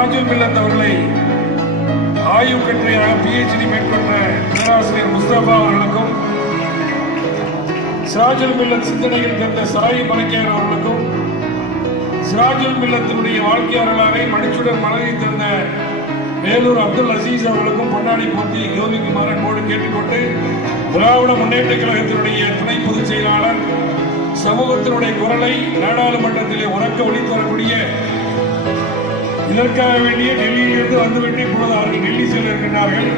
சிராஜுல் மில்லத் அவர்களை ஆய்வு கட்டுரையாக பிஹெச்டி மேற்கொண்ட பேராசிரியர் முஸ்தபா அவர்களுக்கும் சிராஜுல் மில்லத் சிந்தனையில் தந்த சாயி மலக்கியார் அவர்களுக்கும் சிராஜுல் மில்லத்தினுடைய வாழ்க்கை வரலாறை மணிச்சுடன் தந்த வேலூர் அப்துல் அசீஸ் அவர்களுக்கும் பொன்னாடி போட்டி யோகிக்குமார் அன்போடு கேட்டுக்கொண்டு திராவிட முன்னேற்ற கழகத்தினுடைய துணை பொதுச் செயலாளர் சமூகத்தினுடைய குரலை நாடாளுமன்றத்திலே உறக்க ஒழித்து வரக்கூடிய இதற்காக வேண்டிய டெல்லியிலிருந்து வந்துவிட்டு இப்பொழுது அவர்கள் டெல்லி செல்ல இருக்கின்றார்கள்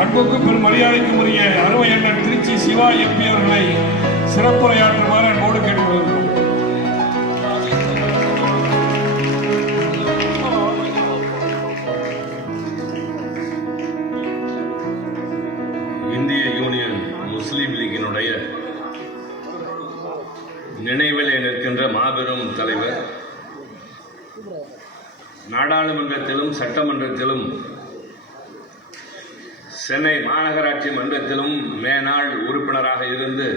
அன்புக்கும் பெரும் மரியாதைக்கும் உரிய அருமை அண்ணன் திருச்சி சிவா எம்பி அவர்களை சிறப்புரையாற்றுமாறு அன்போடு சென்னை மாநகராட்சி மன்றத்திலும் மேனாள் உறுப்பினராக இருந்து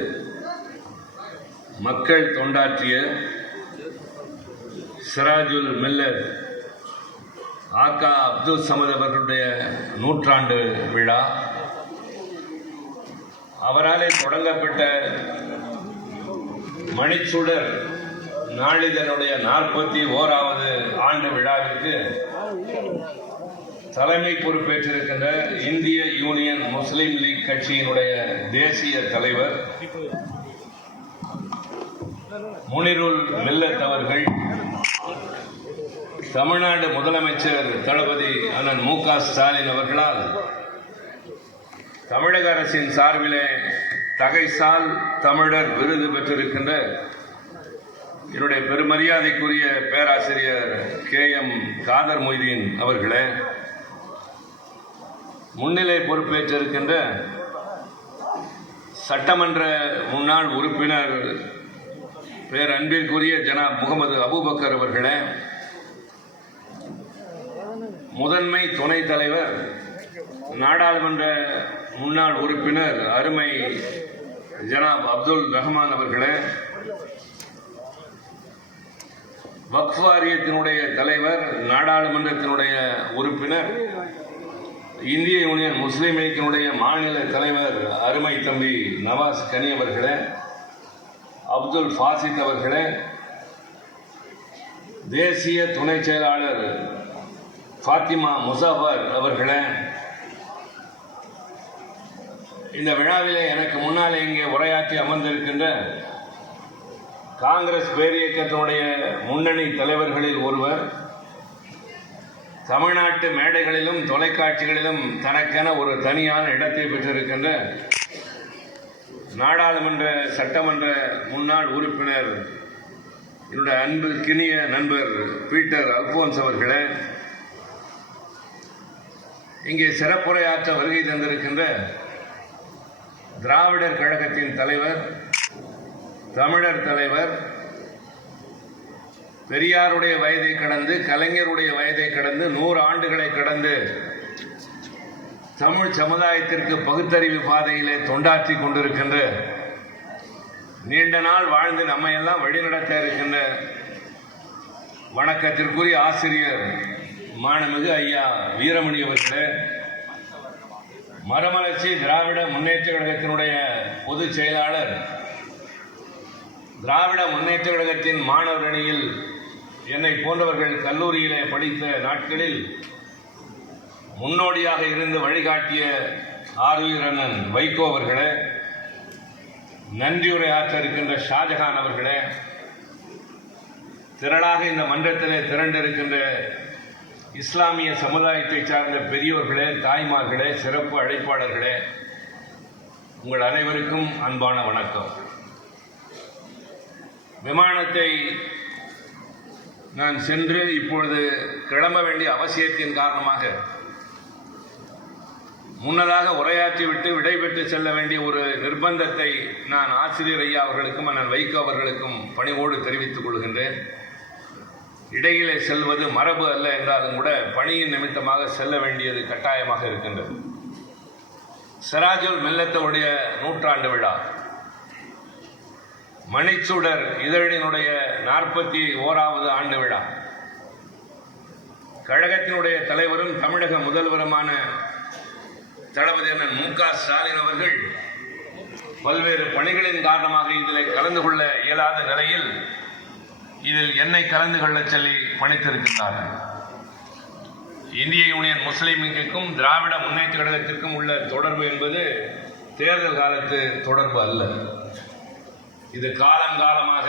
மக்கள் தொண்டாற்றிய சிராஜுல் மில்லர் ஆக்கா அப்துல் சமத் அவர்களுடைய நூற்றாண்டு விழா. அவராலே தொடங்கப்பட்ட மணிச்சுடர் நாளிதனுடைய நாற்பத்தி ஓராவது ஆண்டு விழாவிற்கு தலைமை பொறுப்பேற்றிருக்கின்ற இந்திய யூனியன் முஸ்லீம் லீக் கட்சியினுடைய தேசிய தலைவர் முனிருல் மில்லத் அவர்கள் தமிழ்நாடு முதலமைச்சர் தளபதி அண்ணன் மு க ஸ்டாலின் அவர்களால் தமிழக அரசின் சார்பிலே தகைசால் தமிழர் விருது பெற்றிருக்கின்ற என்னுடைய பெருமரியாதைக்குரிய பேராசிரியர் கே எம் காதர் மொய்தீன் அவர்களே முன்னிலை பொறுப்பேற்றிருக்கின்ற சட்டமன்ற முன்னாள் உறுப்பினர் பேரன்பிற்குரிய ஜனாப் முகமது அபூபக்கர் அவர்களே முதன்மை துணைத் தலைவர் நாடாளுமன்ற முன்னாள் உறுப்பினர் அருமை ஜனாப் அப்துல் ரஹ்மான் அவர்களே வக்ஃப் வாரியத்தினுடைய தலைவர் நாடாளுமன்றத்தினுடைய உறுப்பினர் இந்திய யூனியன் முஸ்லீம் லீக்கினுடைய மாநில தலைவர் அருமை தம்பி நவாஸ் கனி அவர்களே அப்துல் ஃபாசித் அவர்களே தேசிய துணை செயலாளர் ஃபாத்திமா முசாஃபர் அவர்களே இந்த விழாவிலே எனக்கு முன்னால் இங்கே உரையாற்றி அமர்ந்திருக்கின்ற காங்கிரஸ் பேரியக்கத்தினுடைய முன்னணி தலைவர்களில் ஒருவர் தமிழ்நாட்டு மேடைகளிலும் தொலைக்காட்சிகளிலும் தனக்கென ஒரு தனியான இடத்தை பெற்றிருக்கின்ற நாடாளுமன்ற சட்டமன்ற முன்னாள் உறுப்பினர் என்னுடைய அன்பு கிணிய நண்பர் பீட்டர் அல்போன்ஸ் அவர்களே இங்கே சிறப்புரையாற்ற வருகை தந்திருக்கின்ற திராவிடர் கழகத்தின் தலைவர் தமிழர் தலைவர் பெரியாருடைய வயதை கடந்து கலைஞருடைய வயதை கடந்து நூறு ஆண்டுகளை கடந்து தமிழ் சமுதாயத்திற்கு பகுத்தறிவு பாதையிலே தொண்டாற்றி கொண்டிருக்கின்ற நீண்ட நாள் வாழ்ந்து நம்மையெல்லாம் வழிநடத்த இருக்கின்ற வணக்கத்திற்குரிய ஆசிரியர் மாணமிகு ஐயா வீரமணி அவர்களே மறுமலர்ச்சி திராவிட முன்னேற்ற கழகத்தினுடைய பொதுச் செயலாளர் திராவிட முன்னேற்ற கழகத்தின் மாணவர் அணியில் என்னை போன்றவர்கள் கல்லூரியிலே படித்த நாட்களில் முன்னோடியாக இருந்து வழிகாட்டிய ஆர்வீரண்ணன் வைகோ அவர்களே நன்றியுரை ஆற்ற இருக்கின்ற ஷாஜஹான் அவர்களே திரளாக இந்த மன்றத்திலே திரண்டிருக்கின்ற இஸ்லாமிய சமுதாயத்தை சார்ந்த பெரியோர்களே தாய்மார்களே சிறப்பு அழைப்பாளர்களே உங்கள் அனைவருக்கும் அன்பான வணக்கம். விமானத்தை நான் சென்று இப்பொழுது கிளம்ப வேண்டிய அவசியத்தின் காரணமாக முன்னதாக உரையாற்றிவிட்டு விடைபெற்று செல்ல வேண்டிய ஒரு நிர்பந்தத்தை நான் ஆசிரியர் ஐயா அவர்களுக்கும் அண்ணன் வைகோ அவர்களுக்கும் பணிவோடு தெரிவித்துக் கொள்கின்றேன். இடையிலே செல்வது மரபு அல்ல என்றாலும் கூட பணியின் நிமித்தமாக செல்ல வேண்டியது கட்டாயமாக இருக்கின்றது. சிராஜுல் மில்லத்தவுடைய நூற்றாண்டு விழா. மணிச்சுடர் இதழினுடைய நாற்பத்தி ஓராவது ஆண்டு விழா. கழகத்தினுடைய தலைவரும் தமிழக முதல்வருமான தளபதி அண்ணன் மு க ஸ்டாலின் அவர்கள் பல்வேறு பணிகளின் காரணமாக இதில் கலந்து கொள்ள இயலாத நிலையில் இதில் என்னை கலந்து கொள்ளச் சொல்லி பணித்திருக்கின்றார்கள். இந்திய யூனியன் முஸ்லீம் லீக்குக்கும் திராவிட முன்னேற்ற கழகத்திற்கும் உள்ள தொடர்பு என்பது தேர்தல் காலத்து தொடர்பு அல்ல. இது காலங்காலமாக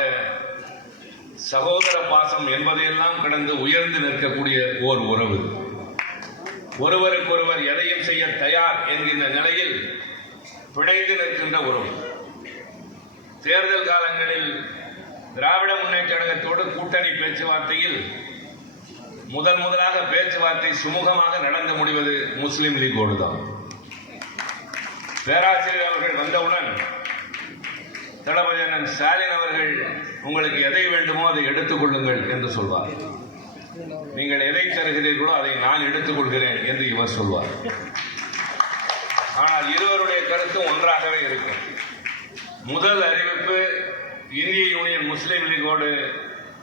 சகோதர பாசம் என்பதையெல்லாம் கடந்து உயர்ந்து நிற்கக்கூடிய ஓர் உறவு. ஒருவருக்கொருவர் எதையும் செய்ய தயார் என்கின்ற நிலையில் பிணைந்து நிற்கின்ற உறவு. தேர்தல் காலங்களில் திராவிட முன்னேற்ற கழகத்தோடு கூட்டணி பேச்சுவார்த்தையில் முதல் முதலாக பேச்சுவார்த்தை சுமூகமாக நடந்து முடிவது முஸ்லிம் லீகோடு தான். பேராசிரியர் அவர்கள் வந்தவுடன் தளபதி அண்ணன் ஸ்டாலின் அவர்கள் உங்களுக்கு எதை வேண்டுமோ அதை எடுத்துக்கொள்ளுங்கள் என்று சொல்வார். நீங்கள் எதை தருகிறீர்களோ அதை நான் எடுத்துக்கொள்கிறேன் என்று இவர் சொல்வார். ஆனால் இருவருடைய கருத்தும் ஒன்றாகவே இருக்கும். முதல் அறிவிப்பு இந்திய யூனியன் முஸ்லீம் லீகோடு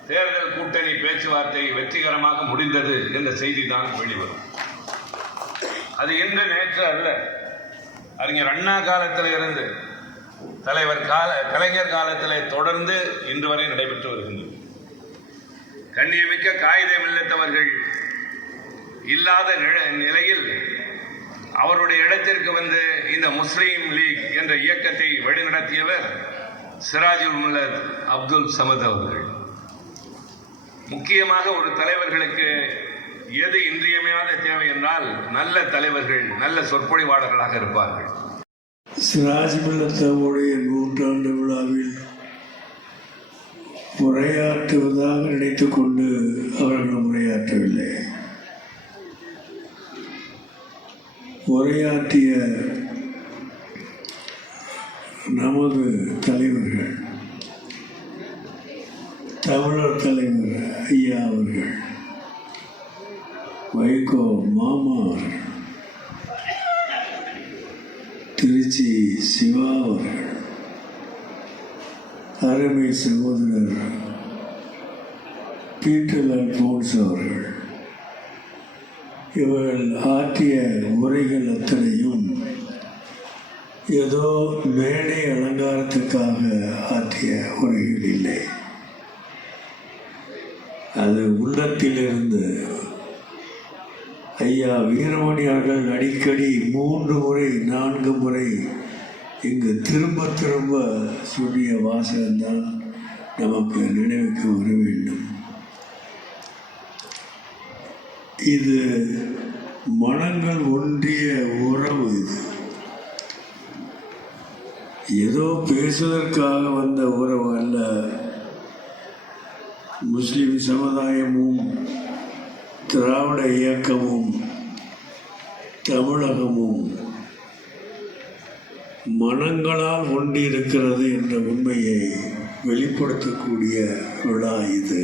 தேர்தல் கூட்டணி பேச்சுவார்த்தை வெற்றிகரமாக முடிந்தது என்ற செய்தி தான் வெளிவரும். அது இன்று நேற்று அல்ல. அறிஞர் அண்ணா காலத்தில் இருந்து தலைவர் கால கலைஞர் காலத்திலே தொடர்ந்து இன்று வரை நடைபெற்று வருகின்றது. கண்ணியமிக்க காகிதம் இல்லத்தவர்கள் இல்லாத நில- நிலையில் அவருடைய இடத்திற்கு வந்து இந்த முஸ்லீம் லீக் என்ற இயக்கத்தை வழிநடத்தியவர் சிராஜுல் முல்லத் அப்துல் சமத் அவர்கள். முக்கியமாக ஒரு தலைவர்களுக்கு எது இன்றியமையாத தேவை என்றால் நல்ல தலைவர்கள் நல்ல சொற்பொழிவாளர்களாக இருப்பார்கள். சிராஜ்மில்லத்தாவுடைய நூற்றாண்டு விழாவில் உரையாற்றுவதாக நினைத்து கொண்டு அவர்கள் உரையாற்றவில்லை. உரையாற்றிய நமது தலைவர்கள் தமிழர் தலைவர் ஐயா அவர்கள் வைகோ மாமா சிவா அவர்கள் அருமை சகோதரர் பீட்டர் அல்போன்ஸ் அவர்கள். இவர்கள் ஆற்றிய உரைகள் அத்தனையும் ஏதோ மேடை அலங்காரத்துக்காக ஆற்றிய உரைகள் இல்லை. அது உள்ளத்திலிருந்து ஐயா வீரமணி அவர்கள் அடிக்கடி மூன்று முறை நான்கு முறை இங்கு திரும்ப திரும்ப சொல்லிய வாசகம்தான் நமக்கு நினைவுக்கு வர வேண்டும். இது மனங்கள் ஒன்றிய உறவு இது. ஏதோ பேசுவதற்காக வந்த உறவு அல்ல. முஸ்லிம் சமுதாயமும் திராவிட இயக்கமும் தமிழகமும் மனங்களால் ஒன்றியிருக்கிறது என்ற உண்மையை வெளிப்படுத்தக்கூடிய விழா இது.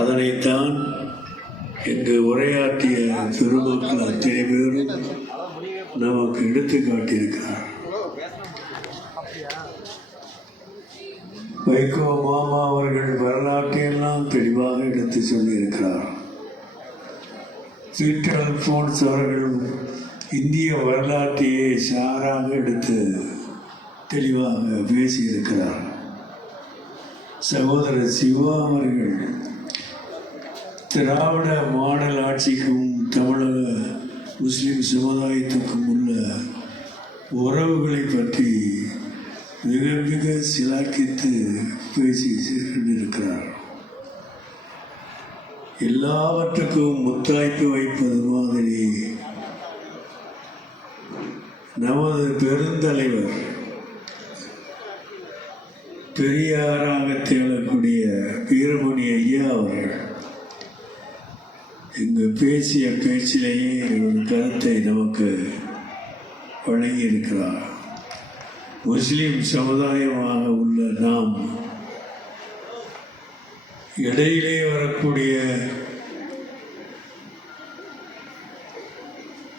அதனைத்தான் இங்கு உரையாற்றிய திருமக்கள் அத்தனை பேரும் நமக்கு எடுத்து காட்டியிருக்கிறார். வைகோ மாமா அவர்கள் வரலாற்றையெல்லாம் தெளிவாக எடுத்து சொல்லியிருக்கிறார். பீட்டர் அல்போன்ஸ் அவர்கள் இந்திய வரலாற்றையே சாராக எடுத்து தெளிவாக பேசியிருக்கிறார். சகோதரர் சிவா அவர்கள் திராவிட மாடல் ஆட்சிக்கும் தமிழக முஸ்லிம் சமுதாயத்துக்கும் உள்ள உறவுகளை பற்றி மிக மிக சிலாக்கித்து பேசி கொண்டிருக்கிறார் எல்லாவற்றுக்கும் முத்தாய்ப்பு வைப்பது மாதிரி நமது பெருந்தலைவர் பெரியாராக திகழக்கூடிய வீரமணி ஐயா அவர்கள் இங்கு பேசிய பேச்சிலேயே ஒரு கருத்தை நமக்கு வழங்கியிருக்கிறார். முஸ்லிம் சமுதாயமாக உள்ள நாம் இடையிலே வரக்கூடிய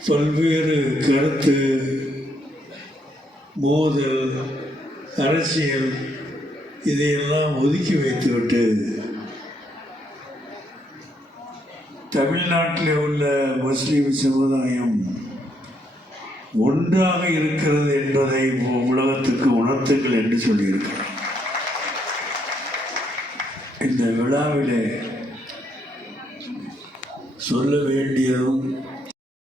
பல்வேறு கருத்து மோதல் அரசியல் இதையெல்லாம் ஒதுக்கி வைத்துவிட்டு தமிழ்நாட்டில் உள்ள முஸ்லீம் சமுதாயம் ஒன்றாக இருக்கிறது என்பதை உலகத்துக்கு உணர்த்துங்கள் என்று சொல்லியிருக்கிறார். இந்த விழாவிலே சொல்ல வேண்டியதும்